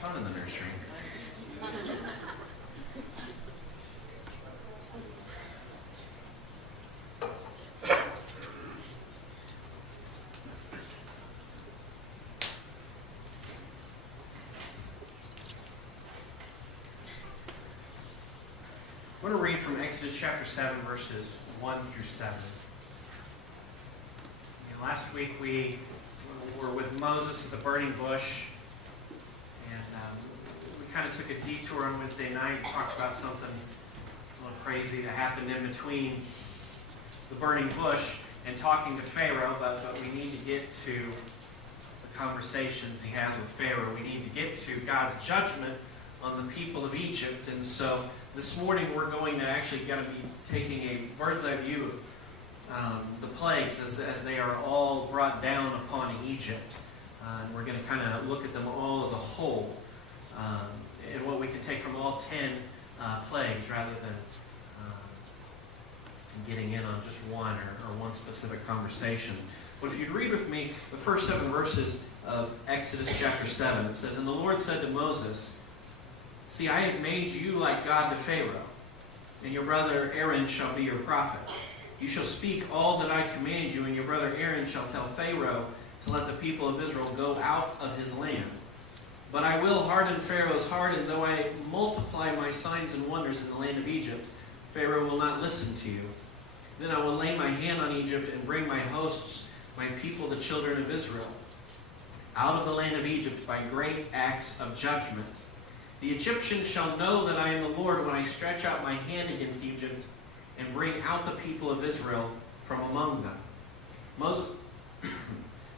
fun in the nursery. I'm going to read from Exodus chapter 7, verses 1 through 7. Last week we were with Moses at the burning bush, and we kind of took a detour on Wednesday night and talked about something a little crazy that happened in between the burning bush and talking to Pharaoh, but we need to get to the conversations he has with Pharaoh. We need to get to God's judgment on the people of Egypt. And so this morning we're going to actually be taking a bird's eye view of the plagues as they are all brought down upon Egypt. And we're going to kind of look at them all as a whole and what we can take from all 10 plagues rather than getting in on just one or one specific conversation. But if you'd read with me the first 7 verses of Exodus chapter 7, it says, "And the Lord said to Moses, See, I have made you like God to Pharaoh, and your brother Aaron shall be your prophet. You shall speak all that I command you, and your brother Aaron shall tell Pharaoh to let the people of Israel go out of his land. But I will harden Pharaoh's heart, and though I multiply my signs and wonders in the land of Egypt, Pharaoh will not listen to you. Then I will lay my hand on Egypt and bring my hosts, my people, the children of Israel, out of the land of Egypt by great acts of judgment. The Egyptians shall know that I am the Lord when I stretch out my hand against Egypt and bring out the people of Israel from among them."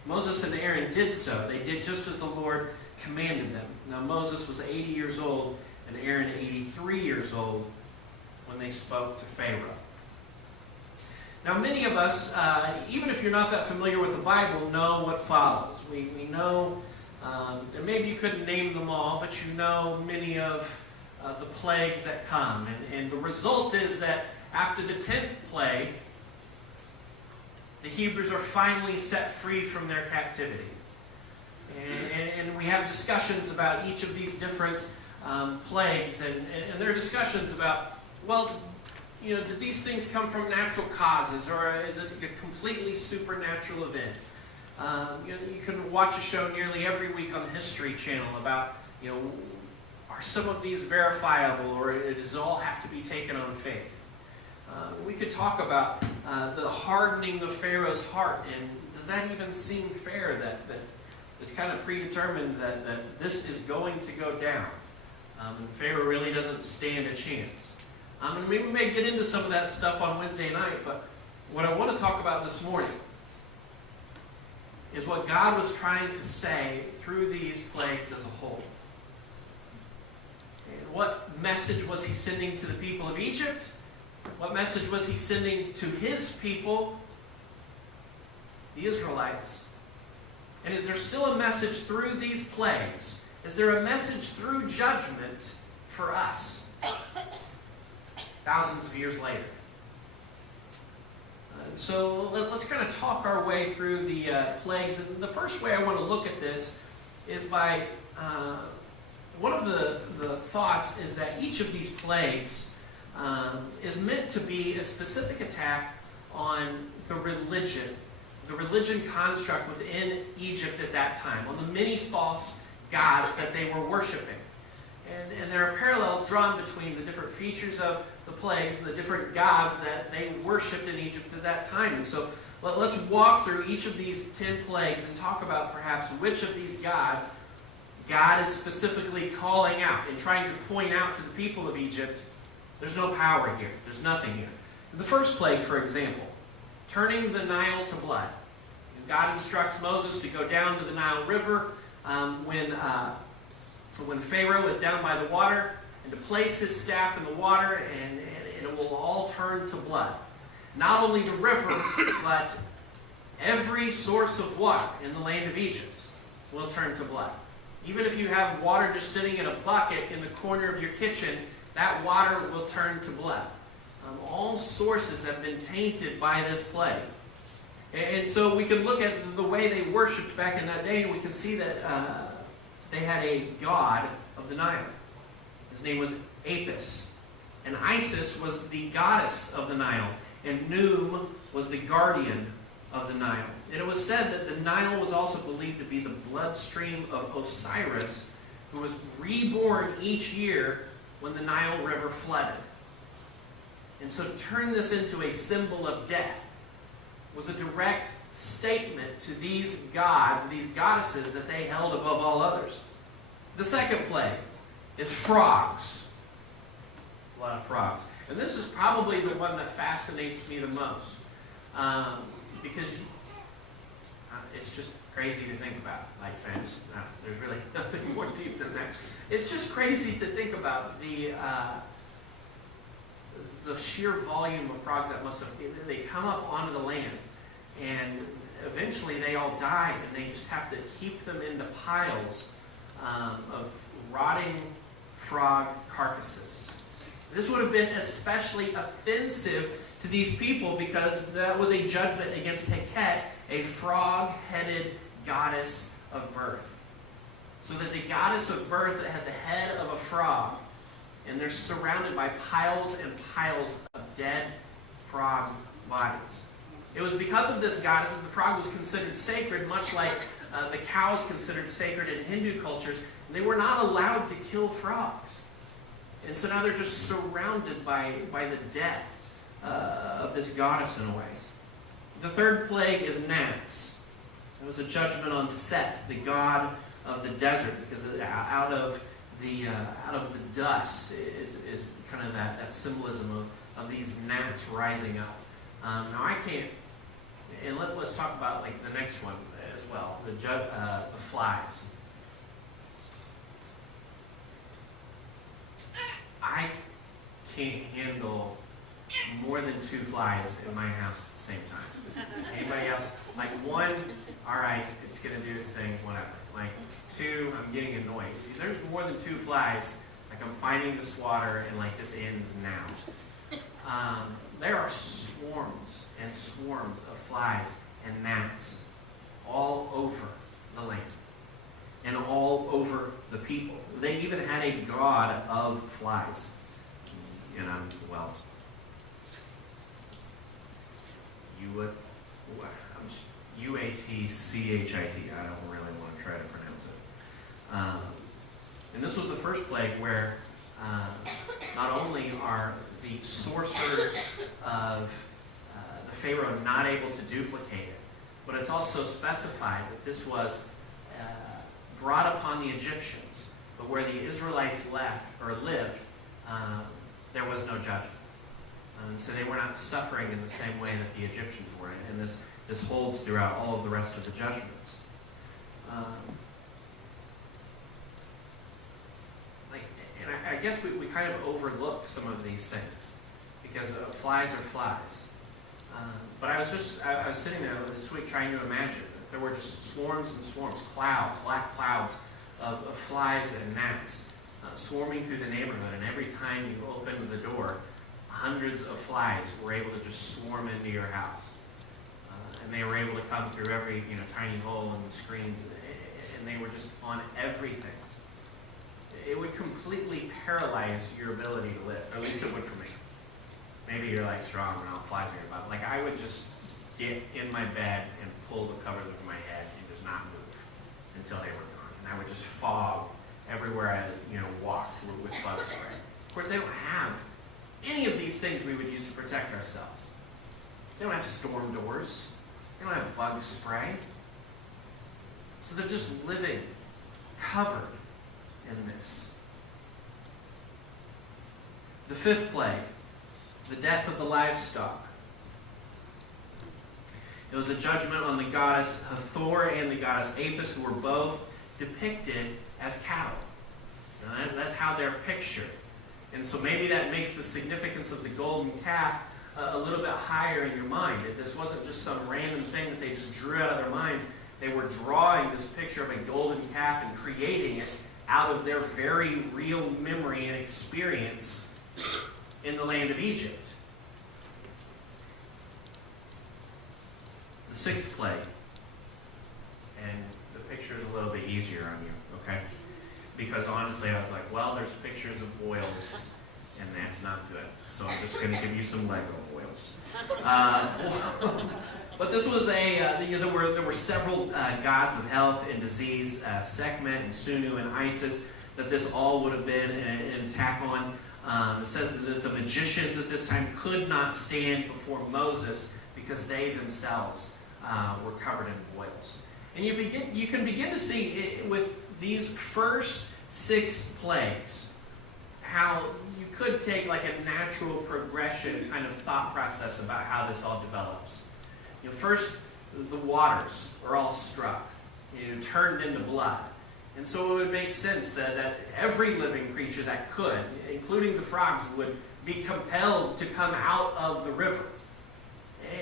Moses and Aaron did so. They did just as the Lord commanded them. Now Moses was 80 years old and Aaron 83 years old when they spoke to Pharaoh. Now many of us, even if you're not that familiar with the Bible, know what follows. We know, and maybe you couldn't name them all, but you know many of the plagues that come. And the result is that after the 10th plague, the Hebrews are finally set free from their captivity. And we have discussions about each of these different plagues, and there are discussions about, well, did these things come from natural causes, or is it a completely supernatural event? You can watch a show nearly every week on the History Channel about, are some of these verifiable, or does it all have to be taken on faith? We could talk about the hardening of Pharaoh's heart, and does that even seem fair that it's kind of predetermined that this is going to go down, and Pharaoh really doesn't stand a chance? And maybe we may get into some of that stuff on Wednesday night, but what I want to talk about this morning is what God was trying to say through these plagues as a whole. And what message was he sending to the people of Egypt? What message was he sending to his people, the Israelites? And is there still a message through these plagues? Is there a message through judgment for us thousands of years later? And so let's kind of talk our way through the plagues. And the first way I want to look at this is by one of the thoughts is that each of these plagues is meant to be a specific attack on the religion construct within Egypt at that time, on the many false gods that they were worshiping. And there are parallels drawn between the different features of the plagues and the different gods that they worshipped in Egypt at that time. And so let's walk through each of these 10 plagues and talk about perhaps which of these gods God is specifically calling out and trying to point out to the people of Egypt. There's no power here. There's nothing here. The first plague, for example, turning the Nile to blood. God instructs Moses to go down to the Nile River when Pharaoh is down by the water, and to place his staff in the water, and it will all turn to blood. Not only the river, but every source of water in the land of Egypt will turn to blood. Even if you have water just sitting in a bucket in the corner of your kitchen, that water will turn to blood. All sources have been tainted by this plague. And so we can look at the way they worshipped back in that day, and we can see that they had a god of the Nile. His name was Apis. And Isis was the goddess of the Nile. And Noom was the guardian of the Nile. And it was said that the Nile was also believed to be the bloodstream of Osiris, who was reborn each year when the Nile River flooded. And so to turn this into a symbol of death was a direct statement to these gods, these goddesses that they held above all others. The second plague is frogs. A lot of frogs. And this is probably the one that fascinates me the most. Because it's just crazy to think about. Like, there's really nothing more deep than that. It's just crazy to think about the sheer volume of frogs that must have. They come up onto the land, and eventually they all die, and they just have to heap them into piles of rotting frog carcasses. This would have been especially offensive to these people because that was a judgment against Heket, a frog-headed goddess of birth. So there's a goddess of birth that had the head of a frog, and they're surrounded by piles and piles of dead frog bodies. It was because of this goddess that the frog was considered sacred, much like the cow is considered sacred in Hindu cultures. They were not allowed to kill frogs. And so now they're just surrounded by the death of this goddess in a way. The third plague is gnats. It was a judgment on Set, the god of the desert, because out of the dust is kind of that symbolism of these gnats rising up. Now I can't, and let's talk about like the next one as well, the flies. I can't handle more than 2 flies in my house at the same time. Anybody else? Like 1, all right, it's going to do its thing, whatever. Like 2, I'm getting annoyed. If there's more than 2 flies, like I'm finding the swatter and like this ends now. There are swarms and swarms of flies and gnats all over the land and all over the people. They even had a god of flies. And well, UATCHIT. I don't really want to try to pronounce it. And this was the first plague where not only are the sorcerers of the Pharaoh not able to duplicate it, but it's also specified that this was brought upon the Egyptians, but where the Israelites lived, there was no judgment. So they were not suffering in the same way that the Egyptians were. And this holds throughout all of the rest of the judgments. And I guess we kind of overlook some of these things because flies are flies. But I was sitting there this week trying to imagine if there were just swarms and swarms, clouds, black clouds of flies and gnats swarming through the neighborhood, and every time you opened the door, hundreds of flies were able to just swarm into your house. And they were able to come through every tiny hole in the screens, and they were just on everything. It would completely paralyze your ability to live, or at least it would for me. Maybe you're like strong and all flies in your butt. Like I would just get in my bed and pull the covers over my head and just not move until they were gone. And I would just fog everywhere I walked with bug spray. Of course, they don't have any of these things we would use to protect ourselves. They don't have storm doors. They don't have bug spray. So they're just living covered in this. The fifth plague, the death of the livestock. It was a judgment on the goddess Hathor and the goddess Apis, who were both depicted as cattle. And that's how they're pictured. And so maybe that makes the significance of the golden calf a little bit higher in your mind. That this wasn't just some random thing that they just drew out of their minds. They were drawing this picture of a golden calf and creating it out of their very real memory and experience in the land of Egypt. The sixth plague, and the picture is a little bit easier on you, okay? because honestly I was like, well, there's pictures of boils, and that's not good. So I'm just going to give you some Lego boils. But this was there were several gods of health and disease, Sekhmet and Sunu and Isis, that this all would have been an attack on. It says that the magicians at this time could not stand before Moses because they themselves were covered in boils. And you can begin to see with these first 6 plagues how you could take like a natural progression kind of thought process about how this all develops. First, the waters are all struck, turned into blood. And so it would make sense that every living creature that could, including the frogs, would be compelled to come out of the river.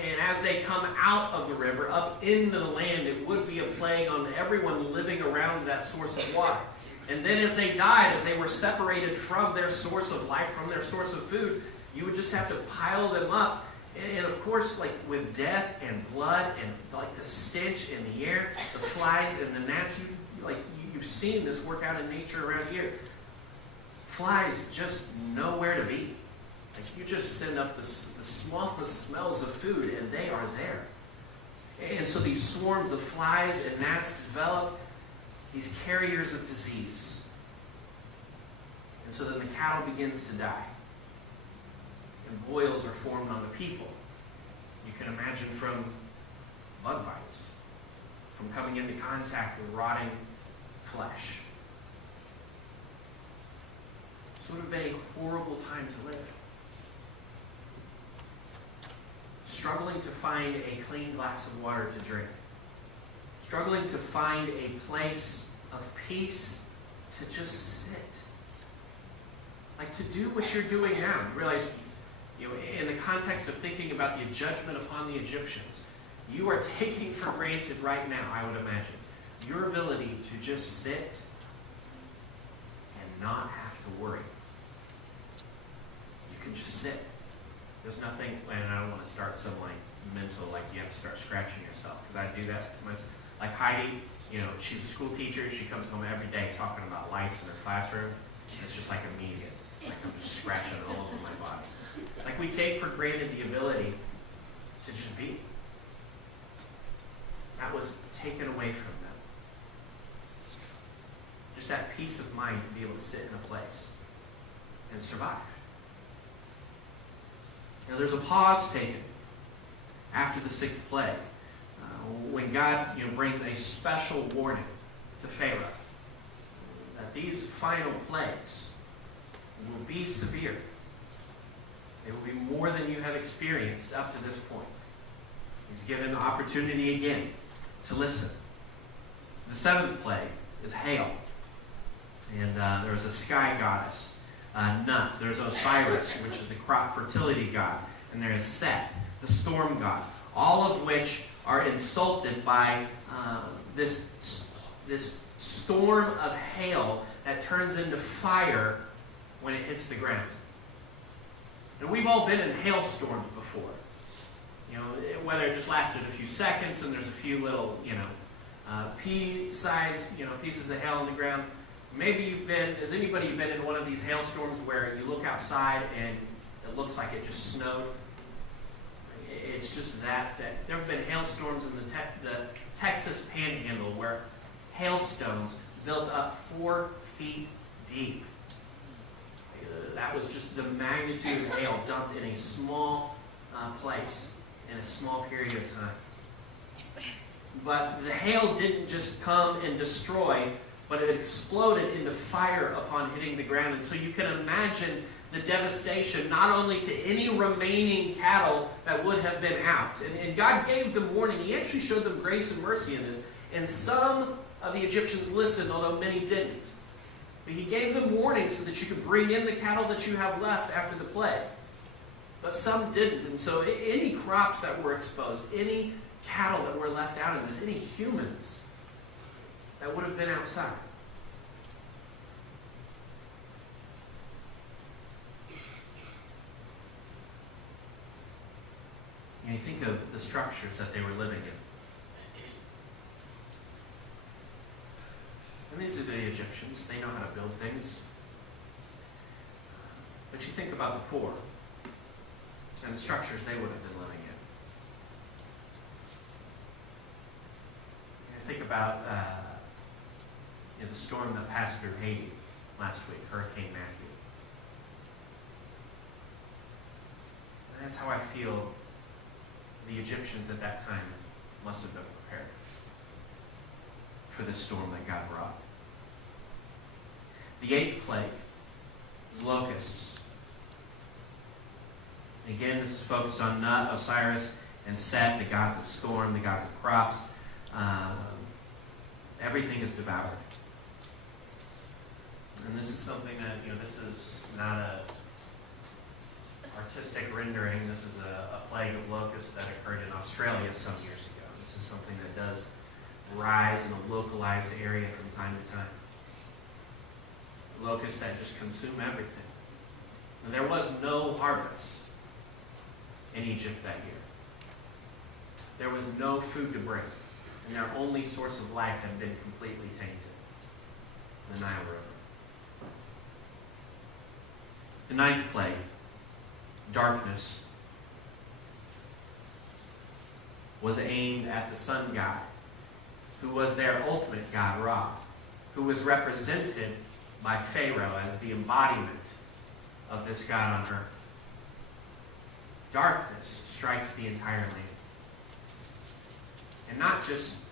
And as they come out of the river, up into the land, it would be a plague on everyone living around that source of water. And then as they died, as they were separated from their source of life, from their source of food, you would just have to pile them up. And of course, like with death and blood and like the stench in the air, the flies and the gnats, you've seen this work out in nature around here. Flies just nowhere to be. Like you just send up the smallest smells of food and they are there. And so these swarms of flies and gnats develop, these carriers of disease. And so then the cattle begins to die. And boils are formed on the people. You can imagine from bug bites, from coming into contact with rotting flesh. This would have been a horrible time to live. Struggling to find a clean glass of water to drink. Struggling to find a place of peace to just sit. Like to do what you're doing now. You realize, in the context of thinking about the judgment upon the Egyptians, you are taking for granted right now, I would imagine, your ability to just sit and not have to worry. You can just sit. There's nothing, and I don't want to start some mental, you have to start scratching yourself, because I do that to myself. Like Heidi, she's a school teacher, she comes home every day talking about lice in her classroom. It's just immediate. I'm just scratching it all over my body. We take for granted the ability to just be. That was taken away from them. Just that peace of mind to be able to sit in a place and survive. Now there's a pause taken after the 6th plague when God brings a special warning to Pharaoh that these final plagues will be severe. It will be more than you have experienced up to this point. He's given the opportunity again to listen. The 7th plague is hail. And there's a sky goddess, Nut. There's Osiris, which is the crop fertility god. And there is Set, the storm god. All of which are insulted by this storm of hail that turns into fire when it hits the ground. And we've all been in hailstorms before. Whether it just lasted a few seconds and there's a few little, pea-sized, pieces of hail on the ground. Maybe has anybody been in one of these hailstorms where you look outside and it looks like it just snowed? It's just that thick. There have been hailstorms in the Texas Panhandle where hailstones built up 4 feet deep. That was just the magnitude of hail dumped in a small place in a small period of time. But the hail didn't just come and destroy, but it exploded into fire upon hitting the ground. And so you can imagine the devastation, not only to any remaining cattle that would have been out. And God gave them warning. He actually showed them grace and mercy in this. And some of the Egyptians listened, although many didn't. But he gave them warning so that you could bring in the cattle that you have left after the plague. But some didn't. And so any crops that were exposed, any cattle that were left out of this, any humans that would have been outside. And you think of the structures that they were living in. And these are the Egyptians. They know how to build things. But you think about the poor and the structures they would have been living in. And think about the storm that passed through Haiti last week, Hurricane Matthew. And that's how I feel the Egyptians at that time must have been prepared for this storm that God brought. The 8th plague is locusts. And again, this is focused on Nut, Osiris, and Set, the gods of storm, the gods of crops. Everything is devoured. And this is something that, this is not a artistic rendering. This is a plague of locusts that occurred in Australia some years ago. This is something that does rise in a localized area from time to time. Locusts that just consume everything. And there was no harvest in Egypt that year. There was no food to bring. And their only source of life had been completely tainted. The Nile River. The 9th plague, darkness, was aimed at the sun god, who was their ultimate god, Ra, who was represented by Pharaoh as the embodiment of this god on earth. Darkness strikes the entire land. And not just,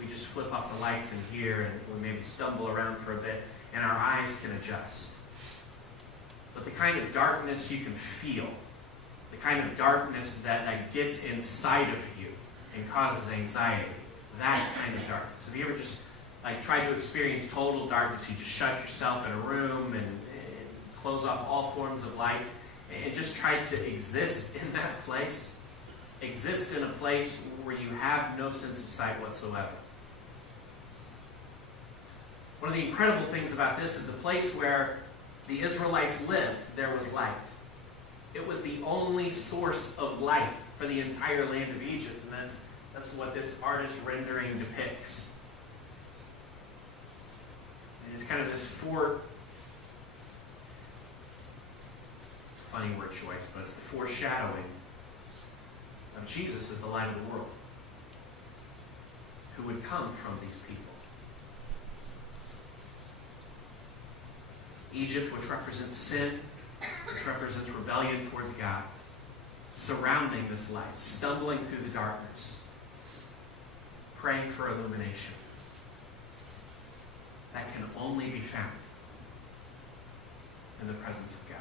we just flip off the lights in here and we maybe stumble around for a bit and our eyes can adjust. But the kind of darkness you can feel, the kind of darkness that gets inside of you and causes anxiety, that kind of darkness. Have you ever just tried to experience total darkness? You just shut yourself in a room and close off all forms of light and just try to exist in that place? Exist in a place where you have no sense of sight whatsoever. One of the incredible things about this is the place where the Israelites lived, there was light. It was the only source of light for the entire land of Egypt, and that's what this artist rendering depicts. And it's kind of this it's a funny word choice, but it's the foreshadowing of Jesus as the light of the world, who would come from these people. Egypt, which represents sin, which represents rebellion towards God, surrounding this light, stumbling through the darkness, praying for illumination. That can only be found in the presence of God.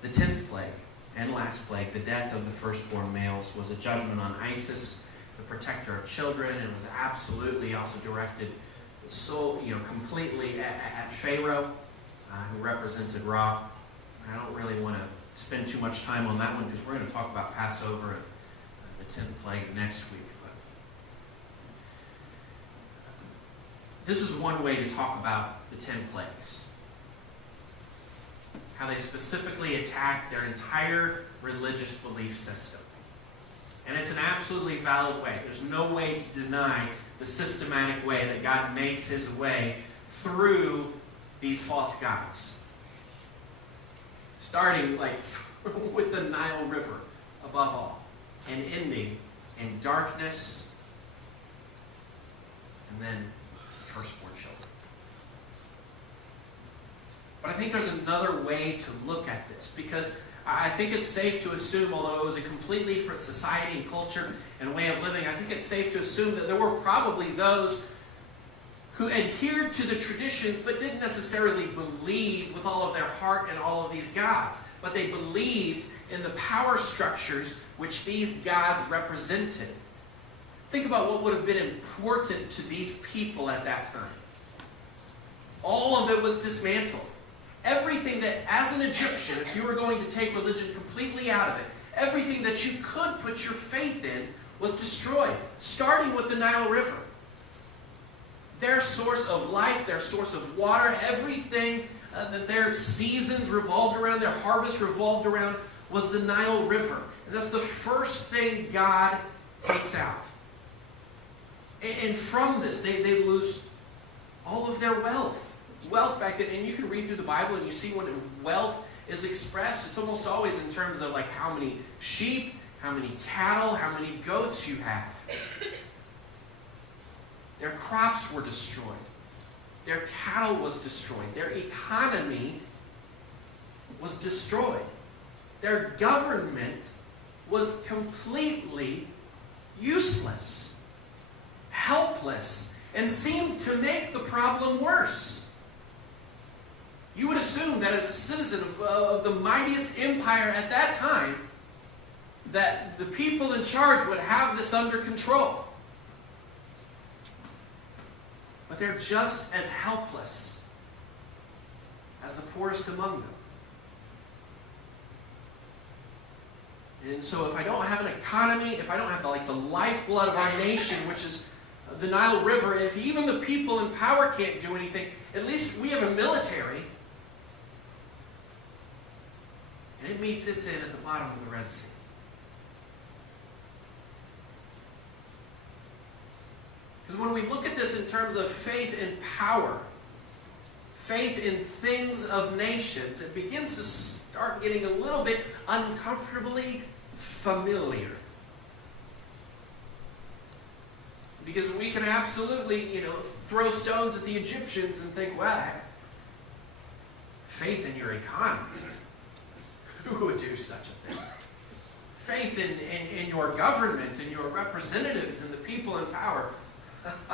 The 10th plague and last plague, the death of the firstborn males, was a judgment on Isis, the protector of children, and was absolutely also directed completely at Pharaoh, who represented Ra. I don't really want to spend too much time on that one because we're going to talk about Passover and the 10th plague next week. But this is one way to talk about the 10 plagues. How they specifically attack their entire religious belief system. And it's an absolutely valid way. There's no way to deny the systematic way that God makes his way through these false gods. Starting with the Nile River above all, and ending in darkness, and then firstborn children. But I think there's another way to look at this, because I think it's safe to assume, although it was a completely different society and culture and way of living, I think it's safe to assume that there were probably those who adhered to the traditions but didn't necessarily believe with all of their heart in all of these gods. But they believed in the power structures which these gods represented. Think about what would have been important to these people at that time. All of it was dismantled. Everything that, as an Egyptian, if you were going to take religion completely out of it, everything that you could put your faith in was destroyed, starting with the Nile River. Their source of life, their source of water, everything that their seasons revolved around, their harvest revolved around, was the Nile River. And that's the first thing God takes out. And from this, they lose all of their wealth. Wealth back then, and you can read through the Bible and you see when wealth is expressed, it's almost always in terms of like how many sheep, how many cattle, how many goats you have. Their crops were destroyed. Their cattle was destroyed. Their economy was destroyed. Their government was completely useless, helpless, and seemed to make the problem worse. You would assume that as a citizen of the mightiest empire at that time, that the people in charge would have this under control. But they're just as helpless as the poorest among them. And so if I don't have an economy, if I don't have the lifeblood of our nation, which is the Nile River, if even the people in power can't do anything, at least we have a military. And it meets its end at the bottom of the Red Sea. Because when we look at this in terms of faith and power, faith in things of nations, it begins to start getting a little bit uncomfortably familiar. Because we can absolutely, throw stones at the Egyptians and think, well, faith in your economy. Who would do such a thing? Faith in your government and your representatives and the people in power.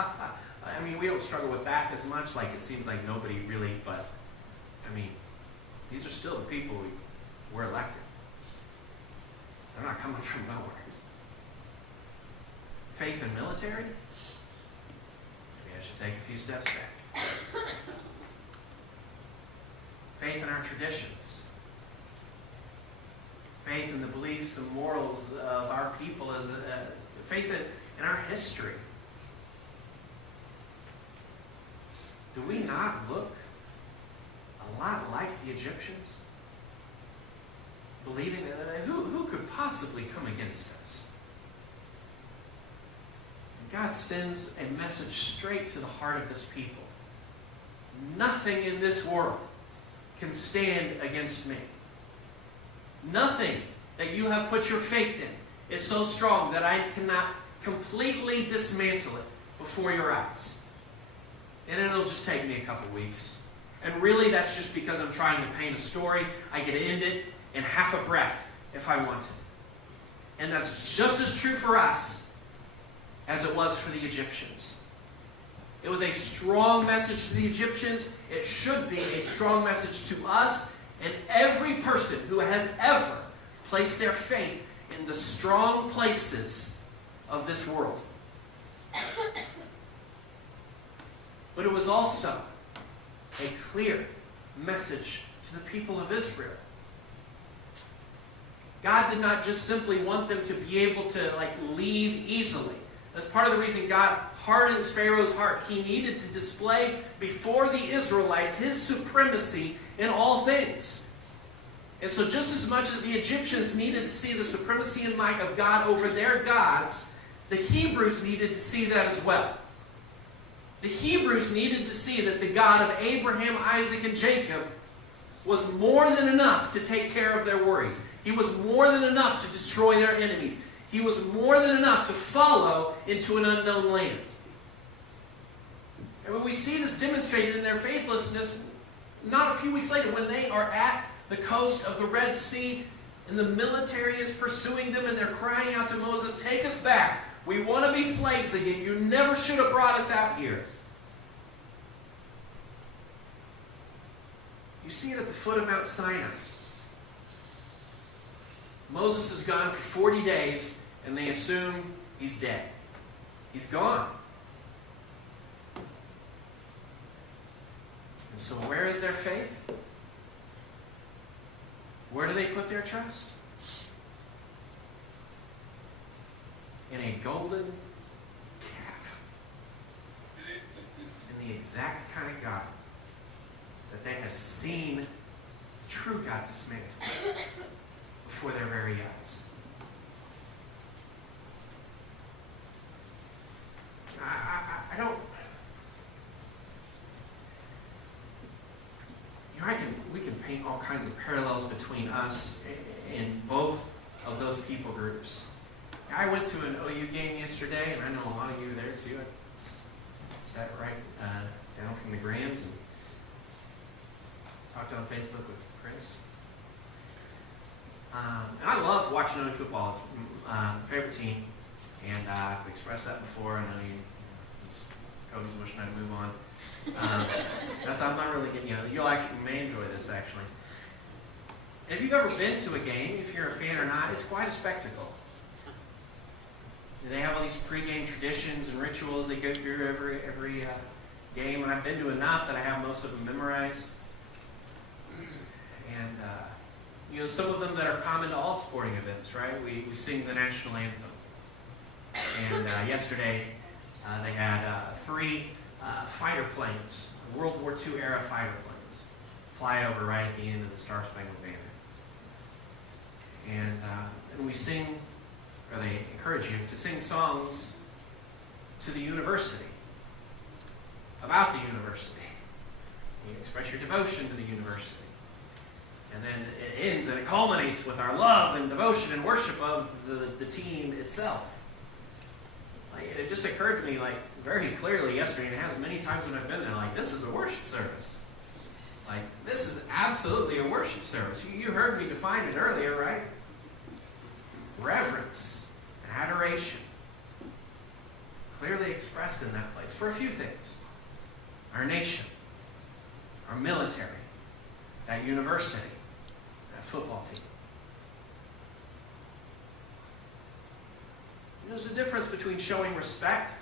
I mean, we don't struggle with that as much. Like, it seems like nobody really, but, I mean, these are still the people we were elected. They're not coming from nowhere. Faith in military? Maybe I should take a few steps back. Faith in our traditions. Faith in the beliefs and morals of our people, as faith in our history. Do we not look a lot like the Egyptians? Believing that who could possibly come against us? God sends a message straight to the heart of this people. Nothing in this world can stand against me. Nothing that you have put your faith in is so strong that I cannot completely dismantle it before your eyes. And it'll just take me a couple weeks. And really, that's just because I'm trying to paint a story. I get to end it in half a breath if I want to. And that's just as true for us as it was for the Egyptians. It was a strong message to the Egyptians. It should be a strong message to us and every person who has ever placed their faith in the strong places of this world. But it was also a clear message to the people of Israel. God did not just simply want them to be able to leave easily. That's part of the reason God hardens Pharaoh's heart. He needed to display before the Israelites his supremacy in all things. And so just as much as the Egyptians needed to see the supremacy and might of God over their gods, the Hebrews needed to see that as well. The Hebrews needed to see that the God of Abraham, Isaac, and Jacob was more than enough to take care of their worries. He was more than enough to destroy their enemies. He was more than enough to follow into an unknown land. And when we see this demonstrated in their faithlessness, not a few weeks later, when they are at the coast of the Red Sea, and the military is pursuing them, and they're crying out to Moses, "Take us back. We want to be slaves again. You never should have brought us out here." You see it at the foot of Mount Sinai. Moses is gone for 40 days, and they assume he's dead. He's gone. And so where is their faith? Where do they put their trust? In a golden calf. In the exact kind of God that they had seen the true God dismantled before their very eyes. I don't, we can paint all kinds of parallels between us and both of those people groups. I went to an OU game yesterday, and I know a lot of you were there too. I sat right down from the Grams and talked on Facebook with Chris. And I love watching OU football. It's my favorite team, and I've expressed that before. I know Cody's wishing I'd move on. I'm not really getting, you may enjoy this actually. If you've ever been to a game, if you're a fan or not, it's quite a spectacle. They have all these pregame traditions and rituals they go through every game, and I've been to enough that I have most of them memorized. And some of them that are common to all sporting events, right? We sing the national anthem. And yesterday they had 3 fighter planes, World War II era fighter planes, fly over right at the end of the Star Spangled Banner. And we sing, or they encourage you to sing songs to the university, about the university. You express your devotion to the university. And then it ends and it culminates with our love and devotion and worship of the team itself. It just occurred to me very clearly yesterday, and it has many times when I've been there, this is a worship service. This is absolutely a worship service. You heard me define it earlier, right? Reverence and adoration. Clearly expressed in that place for a few things. Our nation, our military, that university, that football team. There's a difference between showing respect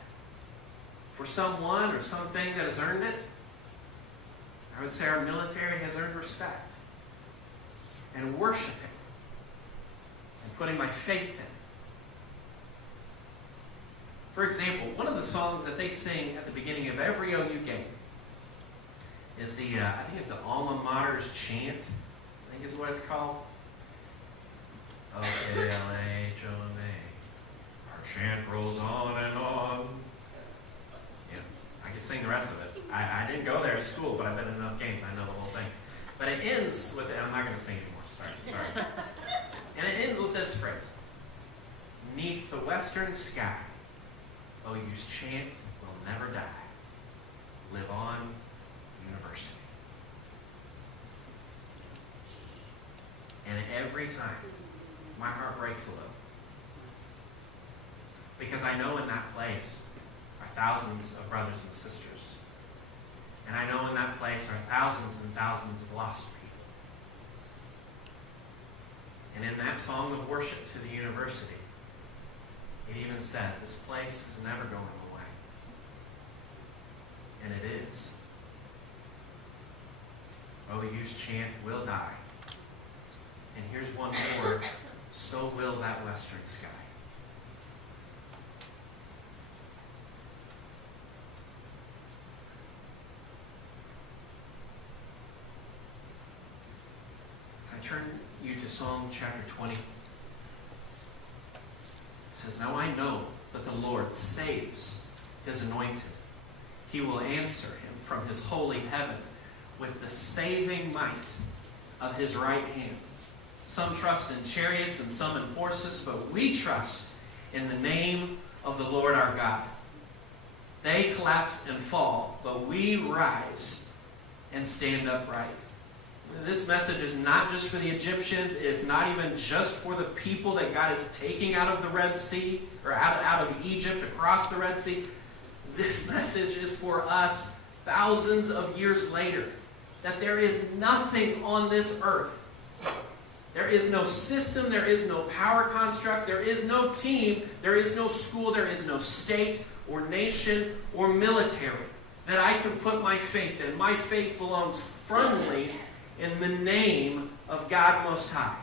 for someone or something that has earned it. I would say our military has earned respect. And worshiping and putting my faith in. For example, one of the songs that they sing at the beginning of every OU game is I think it's the Alma Mater's chant. I think is what it's called. O-K-L-A-H-O-M-A. Chant rolls on and on. I could sing the rest of it. I didn't go there at school, but I've been in enough games. I know the whole thing. But it ends with, I'm not going to sing anymore. Sorry. And it ends with this phrase. "Neath the western sky, OU's chant will never die. Live on, University." And every time, my heart breaks a little. Because I know in that place are thousands of brothers and sisters. And I know in that place are thousands and thousands of lost people. And in that song of worship to the university, it even says, this place is never going away. And it is. OU's chant will die. And here's one more, so will that western sky. Turn you to Psalm chapter 20. It says, "Now I know that the Lord saves his anointed. He will answer him from his holy heaven with the saving might of his right hand. Some trust in chariots and some in horses, but we trust in the name of the Lord our God. They collapse and fall, but we rise and stand upright." This message is not just for the Egyptians. It's not even just for the people that God is taking out of the Red Sea, or out of Egypt across the Red Sea. This message is for us thousands of years later. That there is nothing on this earth. There is no system. There is no power construct. There is no team. There is no school. There is no state or nation or military that I can put my faith in. My faith belongs firmly in the name of God Most High.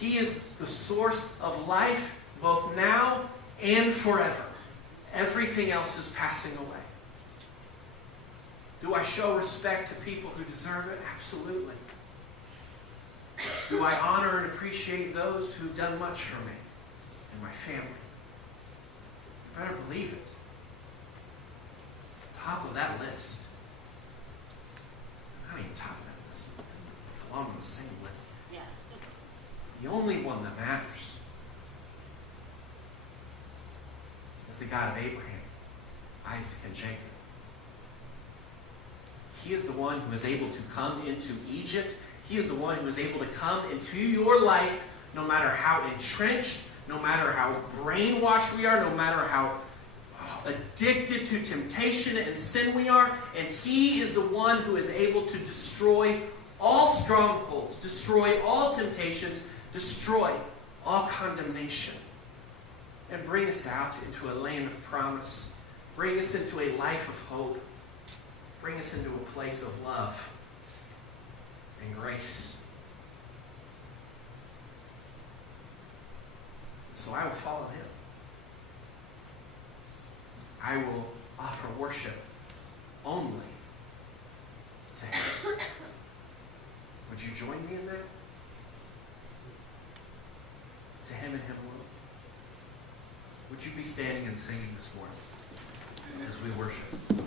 He is the source of life, both now and forever. Everything else is passing away. Do I show respect to people who deserve it? Absolutely. Do I honor and appreciate those who've done much for me and my family? You better believe it. that list. I'm not even top of that list. They belong on the same list. Yeah. The only one that matters is the God of Abraham, Isaac, and Jacob. He is the one who is able to come into Egypt. He is the one who is able to come into your life no matter how entrenched, no matter how brainwashed we are, no matter how addicted to temptation and sin we are. And He is the one who is able to destroy all strongholds, destroy all temptations, destroy all condemnation, and bring us out into a land of promise. Bring us into a life of hope. Bring us into a place of love and grace. So I will follow Him. I will offer worship only to Him. Would you join me in that? To Him and Him alone. Would you be standing and singing this morning as we worship?